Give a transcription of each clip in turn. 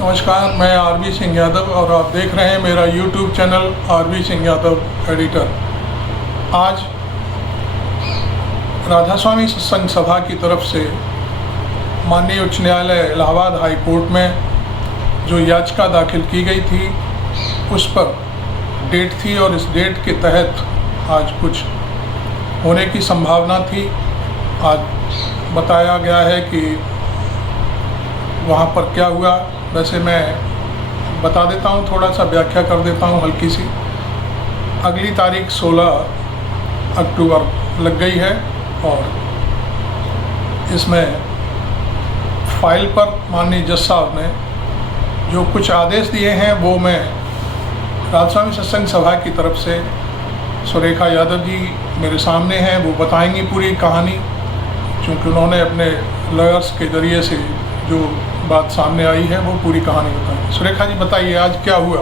नमस्कार, मैं आरबी सिंह यादव और आप देख रहे हैं मेरा YouTube channel RB Singh Yadav editor. आज राधा स्वामी सत्संग सभा की तरफ से माननीय उच्च न्यायालय इलाहाबाद हाई कोर्ट में जो याचिका दाखिल की गई थी उस पर डेट थी और इस डेट के तहत आज कुछ होने की संभावना थी। आज बताया गया है कि वहाँ पर क्या हुआ। वैसे मैं बता देता हूँ, थोड़ा सा व्याख्या कर देता हूँ हल्की सी। अगली तारीख 16 अक्टूबर लग गई है और इसमें फाइल पर माननीय जज साहब ने जो कुछ आदेश दिए हैं वो मैं राधा स्वामी सत्संग सभा की तरफ से सुरेखा यादव जी मेरे सामने हैं, वो बताएंगी पूरी कहानी, क्योंकि उन्होंने अपने लॉयर्स के ज़रिए से जो बात सामने आई है वो पूरी कहानी बताएंगे। सुरेखा जी बताइए, आज क्या हुआ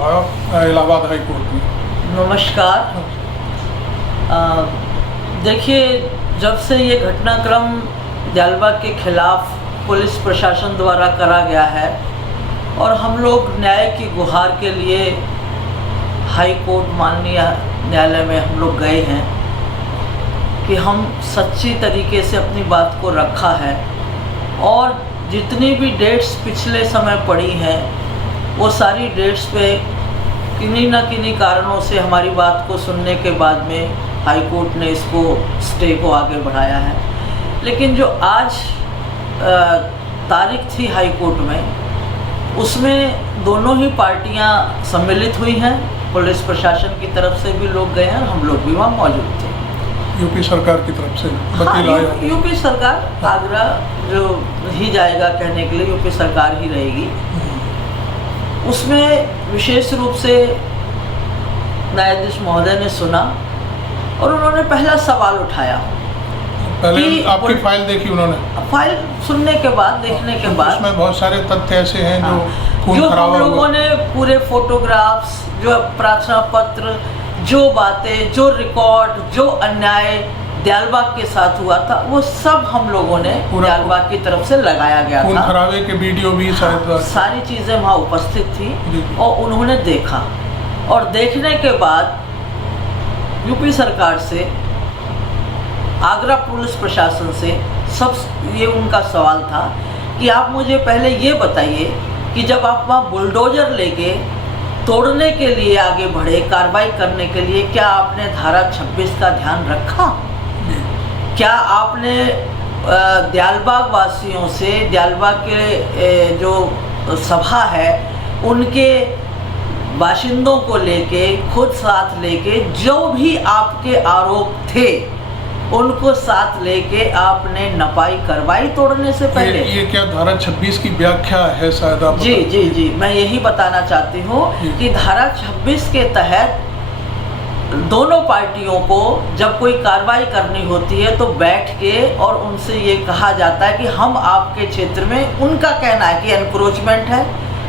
इलाहाबाद हाई कोर्ट में? नमस्कार। देखिए, जब से ये घटनाक्रम दयालबाग के खिलाफ पुलिस प्रशासन द्वारा करा गया है और हम लोग न्याय की गुहार के लिए हाई कोर्ट माननीय न्यायालय में हम लोग गए हैं कि हम सच्ची तरीके से अपनी बात को रखा है और जितनी भी डेट्स पिछले समय पड़ी हैं वो सारी डेट्स पे किन्हीं न किन्हीं कारणों से हमारी बात को सुनने के बाद में हाई कोर्ट ने इसको स्टे को आगे बढ़ाया है। लेकिन जो आज तारीख थी हाई कोर्ट में, उसमें दोनों ही पार्टियां सम्मिलित हुई हैं। पुलिस प्रशासन की तरफ से भी लोग गए हैं और हम लोग भी वहाँ मौजूद थे। यूपी सरकार की तरफ से वकील आया। यूपी सरकार आगरा जो ही जाएगा कहने के लिए यूपी सरकार ही रहेगी। उसमें विशेष रूप से न्यायाधीश महोदय ने सुना और उन्होंने पहला सवाल उठाया। पहले आपकी फाइल देखी उन्होंने? फाइल सुनने के बाद, देखने के बाद उसमें बहुत सारे तथ्य ऐसे हैं जो हम लोगों ने पूरे फोटोग्राफ्स, जो प्रार्थना पत्र, जो बातें, जो रिकॉर्ड, जो अन्याय दयालबाग के साथ हुआ था, वो सब हम लोगों ने दयालबाग की तरफ से लगाया गया था। खून खराबे के वीडियो भी शायद सारी चीज़ें वहाँ उपस्थित थी और उन्होंने देखा। और देखने के बाद यूपी सरकार से, आगरा पुलिस प्रशासन से सब ये उनका सवाल था कि आप मुझे पहले ये बताइए कि जब आप वहाँ बुलडोजर लेके तोड़ने के लिए आगे बढ़े, कार्रवाई करने के लिए, क्या आपने धारा 26 का ध्यान रखा? क्या आपने दयालबाग वासियों से, दयालबाग के जो सभा है उनके बाशिंदों को लेके, खुद साथ लेके, जो भी आपके आरोप थे उनको साथ लेके आपने नपाई करवाई तोड़ने से पहले? ये क्या धारा 26 की व्याख्या है शायद आप? जी, मैं यही बताना चाहती हूँ कि धारा 26 के तहत दोनों पार्टियों को जब कोई कार्रवाई करनी होती है तो बैठ के और उनसे ये कहा जाता है कि हम आपके क्षेत्र में, उनका कहना है कि एनक्रोचमेंट है,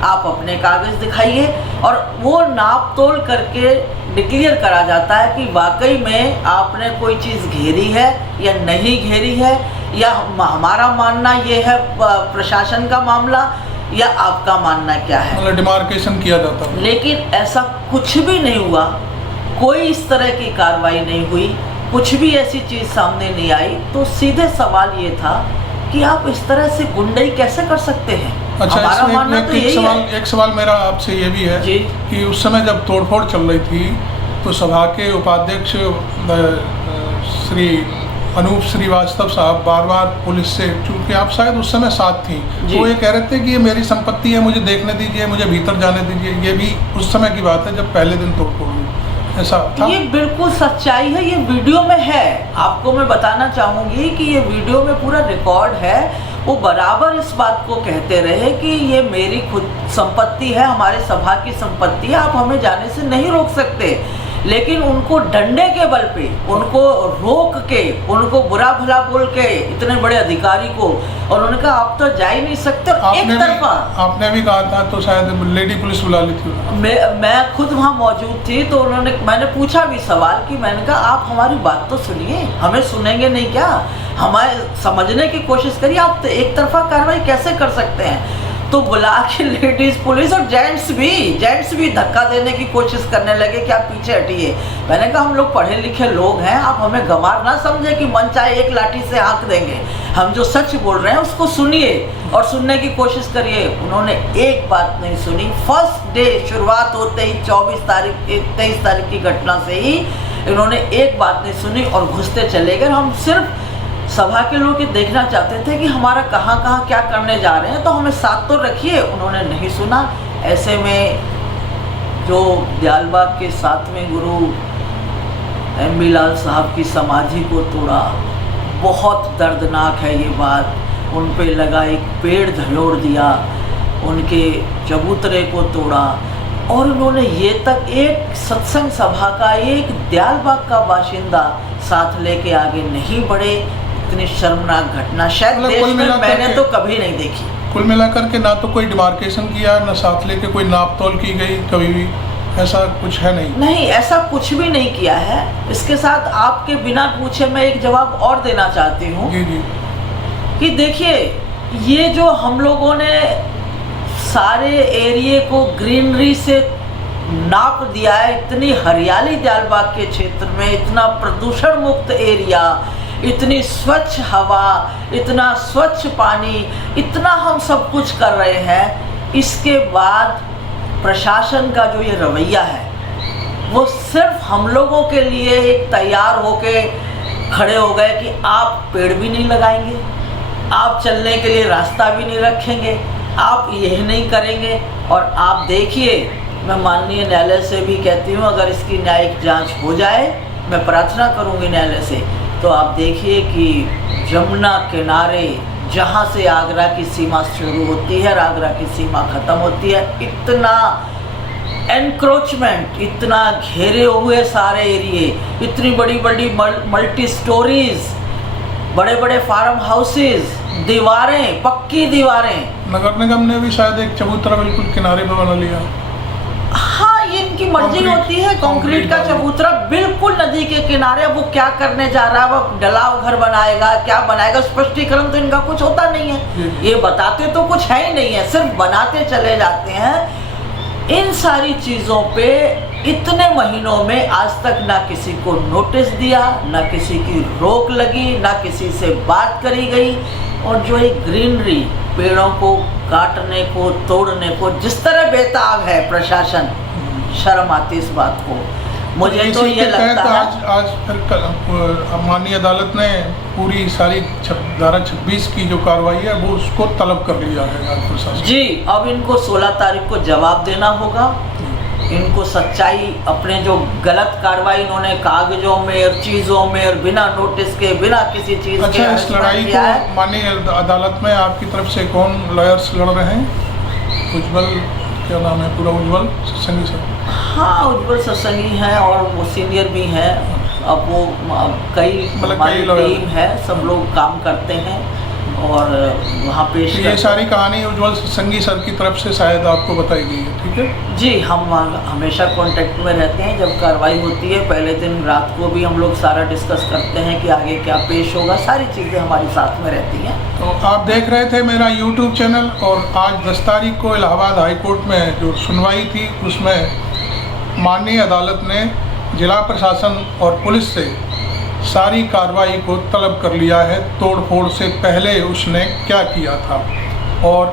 आप अपने कागज दिखाइए, और वो नाप तोल करके डिक्लेयर करा जाता है कि वाकई में आपने कोई चीज़ घेरी है या नहीं घेरी है, या हमारा मानना ये है प्रशासन का मामला, या आपका मानना क्या है। मतलब डिमार्केशन किया जाता है। लेकिन ऐसा कुछ भी नहीं हुआ, कोई इस तरह की कार्रवाई नहीं हुई, कुछ भी ऐसी चीज़ सामने नहीं आई। तो सीधे सवाल ये था कि आप इस तरह से गुंडाई कैसे कर सकते हैं? अच्छा, हमारा मानना तो यही है। एक सवाल मेरा आपसे ये भी है कि उस समय जब तोड़फोड़ चल रही थी तो सभा के उपाध्यक्ष श्री अनूप श्रीवास्तव साहब बार बार पुलिस से, चूँकि आप शायद उस समय साथ थी, तो ये कह रहे थे कि ये मेरी संपत्ति है, मुझे देखने दीजिए, मुझे भीतर जाने दीजिए। ये भी उस समय की बात है जब पहले दिन तोड़फोड़ हुई, ऐसा था? ये बिल्कुल सच्चाई है, ये वीडियो में है। आपको मैं बताना चाहूँगी कि ये वीडियो में पूरा रिकॉर्ड है। वो बराबर इस बात को कहते रहे कि ये मेरी खुद संपत्ति है, हमारे सभा की संपत्ति है, आप हमें जाने से नहीं रोक सकते। लेकिन उनको डंडे के बल पे, उनको रोक के, उनको बुरा भला बोल के, इतने बड़े अधिकारी को, और उन्होंने कहा आप तो जा ही नहीं सकते। एक तरफा आपने भी कहा था तो शायद लेडी पुलिस बुला ली थी। मैं खुद वहाँ मौजूद थी, तो मैंने पूछा भी सवाल कि मैंने कहा आप हमारी बात तो सुनिए, हमें सुनेंगे नहीं क्या? हमारे समझने की कोशिश करिए, आप तो एक तरफा कार्रवाई कैसे कर सकते हैं? तो बुला के लेडीज पुलिस और जेंट्स भी धक्का देने की कोशिश करने लगे कि आप पीछे हटिए। मैंने कहा हम लोग पढ़े लिखे लोग हैं, आप हमें गंवार ना समझे कि मन चाहे एक लाठी से हाँक देंगे। हम जो सच बोल रहे हैं उसको सुनिए और सुनने की कोशिश करिए। उन्होंने एक बात नहीं सुनी। फर्स्ट डे शुरुआत होते ही 23 तारीख की घटना से ही इन्होंने एक बात नहीं सुनी और घुसते चले गए। हम सिर्फ सभा के लोग ये देखना चाहते थे कि हमारा कहाँ क्या करने जा रहे हैं, तो हमें साथ तो रखिए। उन्होंने नहीं सुना। ऐसे में जो दयालबाग के 7वें गुरु एम.बी. लाल साहब की समाधि को तोड़ा, बहुत दर्दनाक है ये बात। उन पे लगा एक पेड़ धरोड़ दिया, उनके चबूतरे को तोड़ा और उन्होंने ये तक एक सत्संग सभा का एक दयालबाग का बाशिंदा साथ लेके आगे नहीं बढ़े। इतनी शर्मनाक घटना शायद देश में मैंने तो कभी नहीं देखी। कुल मिलाकर के ना तो कोई डिमार्केशन किया, ना साथ लेके कोई नाप तोल की गई, कभी भी ऐसा कुछ है नहीं, ऐसा कुछ भी नहीं किया है। इसके साथ आपके बिना पूछे मैं एक जवाब और देना चाहती हूँ कि देखिए, ये जो हम लोगों ने सारे एरिए को ग्रीनरी से नाप दिया है, इतनी हरियाली दयालबाग के क्षेत्र में, इतना प्रदूषण मुक्त एरिया, इतनी स्वच्छ हवा, इतना स्वच्छ पानी, इतना हम सब कुछ कर रहे हैं। इसके बाद प्रशासन का जो ये रवैया है वो सिर्फ हम लोगों के लिए एक तैयार होके खड़े हो गए कि आप पेड़ भी नहीं लगाएंगे, आप चलने के लिए रास्ता भी नहीं रखेंगे, आप यही नहीं करेंगे। और आप देखिए, मैं माननीय न्यायालय से भी कहती हूँ, अगर इसकी न्यायिक जांच हो जाए, मैं प्रार्थना करूँगी न्यायालय से, तो आप देखिए कि जमुना किनारे जहाँ से आगरा की सीमा शुरू होती है और आगरा की सीमा ख़त्म होती है, इतना एनक्रोचमेंट, इतना घेरे हुए सारे एरिए, इतनी बड़ी बड़ी मल्टी स्टोरीज, बड़े बड़े फार्म हाउसेज, दीवारें, पक्की दीवारें। नगर निगम ने भी शायद एक चबूतरा बिल्कुल किनारे पे बना लिया। हाँ, ये इनकी मर्जी होती है। कंक्रीट का चबूतरा बिल्कुल नदी के किनारे। वो क्या करने जा रहा है, वो डलाव घर बनाएगा, क्या बनाएगा, स्पष्टीकरण तो इनका कुछ होता नहीं है। ये बताते तो कुछ है ही नहीं है, सिर्फ बनाते चले जाते हैं। इन सारी चीज़ों पे इतने महीनों में आज तक ना किसी को नोटिस दिया, ना किसी की रोक लगी, ना किसी से बात करी गई। और जो एक ग्रीनरी, पेड़ों को काटने को, तोड़ने को जिस तरह बेताब है प्रशासन, शर्म आती इस बात को। मुझे तो ये लगता है आज फिर माननीय अदालत ने पूरी सारी धारा 26 की जो कार्रवाई है वो उसको तलब कर लिया है आज प्रशासन जी। अब इनको 16 तारीख को जवाब देना होगा। इनको सच्चाई, अपने जो गलत कार्रवाई इन्होंने कागजों में और चीज़ों में और बिना नोटिस के, बिना किसी चीज़ के। अच्छा, इस लड़ाई को माननीय अदालत में आपकी तरफ से कौन लॉयर्स लड़ रहे हैं? उज्जवल, क्या नाम है पूरा? उज्जवल सत्संगी सर। हाँ, उज्जवल सत्संगी हैं और वो सीनियर भी हैं। अब वो कई टीम है, सब लोग काम करते हैं और वहाँ पेश ये सारी कहानी उज्जवल सत्संगी सर की तरफ से शायद आपको बताई गई है, ठीक है जी। हम हमेशा कांटेक्ट में रहते हैं। जब कार्रवाई होती है पहले दिन रात को भी हम लोग सारा डिस्कस करते हैं कि आगे क्या पेश होगा। सारी चीज़ें हमारी साथ में रहती हैं। तो आप देख रहे थे मेरा यूट्यूब चैनल, और आज 10 तारीख को इलाहाबाद हाई कोर्ट में जो सुनवाई थी उसमें माननीय अदालत ने जिला प्रशासन और पुलिस से सारी कार्रवाई को तलब कर लिया है। तोड़ फोड़ से पहले उसने क्या किया था और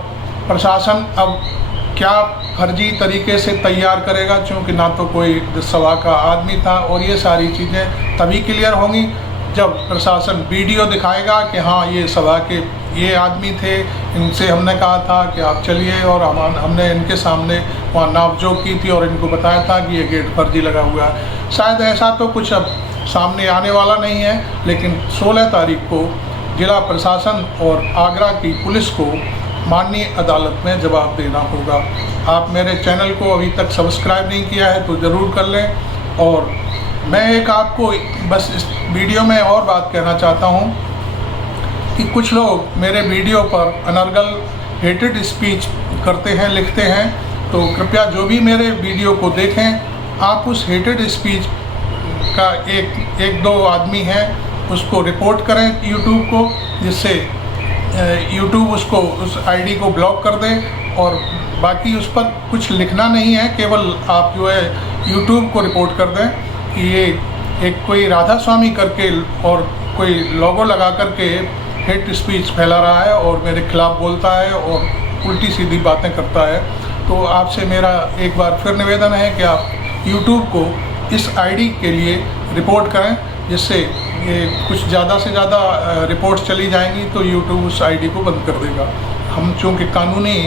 प्रशासन अब क्या फर्जी तरीके से तैयार करेगा, क्योंकि ना तो कोई सभा का आदमी था। और ये सारी चीज़ें तभी क्लियर होंगी जब प्रशासन वीडियो दिखाएगा कि हाँ ये सभा के ये आदमी थे, इनसे हमने कहा था कि आप चलिए, और हमने इनके सामने वहाँ नापजोक की थी और इनको बताया था कि ये गेट फर्जी लगा हुआ है। शायद ऐसा तो कुछ अब सामने आने वाला नहीं है, लेकिन 16 तारीख को जिला प्रशासन और आगरा की पुलिस को माननीय अदालत में जवाब देना होगा। आप मेरे चैनल को अभी तक सब्सक्राइब नहीं किया है तो ज़रूर कर लें। और मैं एक आपको बस इस वीडियो में और बात कहना चाहता हूँ कि कुछ लोग मेरे वीडियो पर अनर्गल हेटेड स्पीच करते हैं, लिखते हैं, तो कृपया जो भी मेरे वीडियो को देखें, आप उस हेटेड स्पीच का एक दो आदमी हैं उसको रिपोर्ट करें यूट्यूब को, जिससे यूट्यूब उसको उस आईडी को ब्लॉक कर दे और बाकी उस पर कुछ लिखना नहीं है, केवल आप जो है यूट्यूब को रिपोर्ट कर दें कि ये एक कोई राधा स्वामी करके और कोई लोगो लगा करके हेट स्पीच फैला रहा है और मेरे खिलाफ बोलता है और उल्टी सीधी बातें करता है। तो आपसे मेरा एक बार फिर निवेदन है कि आप यूट्यूब को इस आईडी के लिए रिपोर्ट करें, जिससे ये कुछ ज़्यादा से ज़्यादा रिपोर्ट्स चली जाएंगी तो यूट्यूब उस आईडी को बंद कर देगा। हम चूँकि कानूनी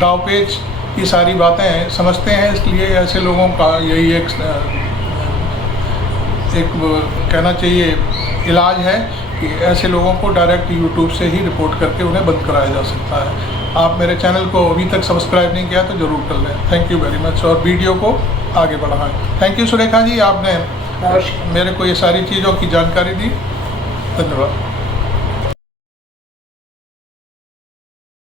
दावपेच की सारी बातें समझते हैं, इसलिए ऐसे लोगों का यही एक कहना चाहिए इलाज है कि ऐसे लोगों को डायरेक्ट यूट्यूब से ही रिपोर्ट करके उन्हें बंद कराया जा सकता है। आप मेरे चैनल को अभी तक सब्सक्राइब नहीं किया तो ज़रूर कर लें। थैंक यू वेरी मच और वीडियो को आगे बढ़ाएं। थैंक यू सुरेखा जी, आपने मेरे को ये सारी चीज़ों की जानकारी दी। धन्यवाद।